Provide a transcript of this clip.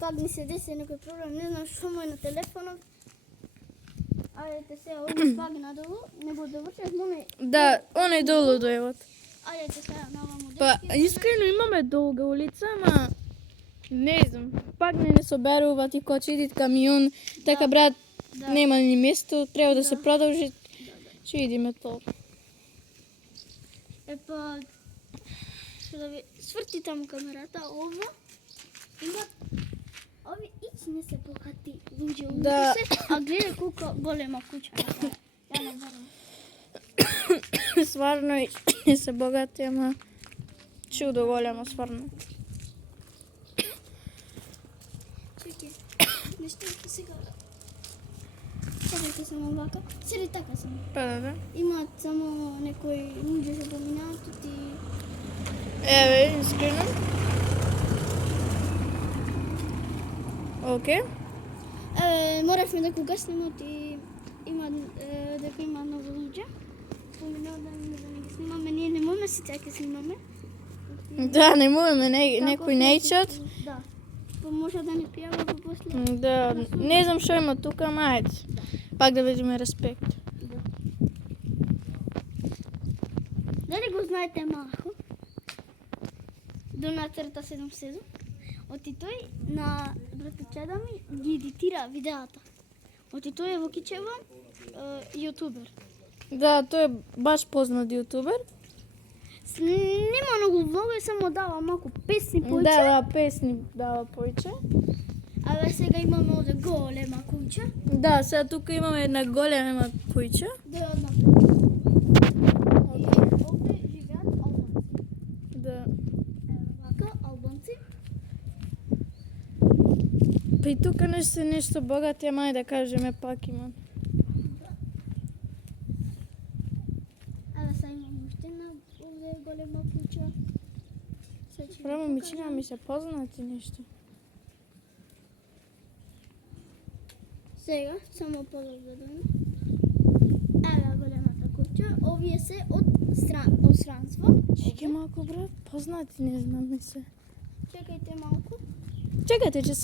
пак ми се деси некој проблем, не знам што му е на телефонот. Ајдете сега, овде пак надолу, не го довршев, моме... Да, оној долу дојавот. Ајдете сега наваму Па, дечки. искрено имаме долга улица, ама не знам, пак не соберуваат и кога ќе идит камион, така брат, Да. нема ни место, треба да се продолжи. Ќе идиме тоа. Епа, што да ви сврти таму камерата, ова има ови ич не се богати луѓе Да. се, а гледај колку голема куќа направи. Ја не верувам. Сварно и се богати, ама чудо големо сварно. Чекај, нешто сега. Седете само вака. Седи така само. Па да. Имаат само некои луѓе што поминаат и Еве, искрено. Океј. моравме да го гаснеме и има дека има многу луѓе. Поминаат да не ги снимаме, ние не можеме сите ќе снимаме. Да, не можеме некој нејчат. Да. Па може да не пијава па после. Да, не знам што има тука, ама ајде. Пак да видиме респект. Дали го знаете Махо? Донацрта 77. Оти тој на братовчеда ми ги едитира видеата. Оти тој е во Кичево јутубер. Да, тој е баш познат јутубер. Нема многу влогови, само дава малку песни појче. Да, песни дава појче. Абе сега имаме овде голема куќа. Да, сега тука имаме една голема куќа. Да ја однапред. И овде живеат албанци. Да. Вака, албанци. Па и тука нешто богати, ама ајде да кажеме пак има. Абе сега имаме уште една овде голема куќа. Право ми чина ми се познати нешто. Сега, само погледаме. Ева големата куќа. Овие се од странство. Чекај малку брат, познати не знам ми се. Чекајте малку. Чекајте, че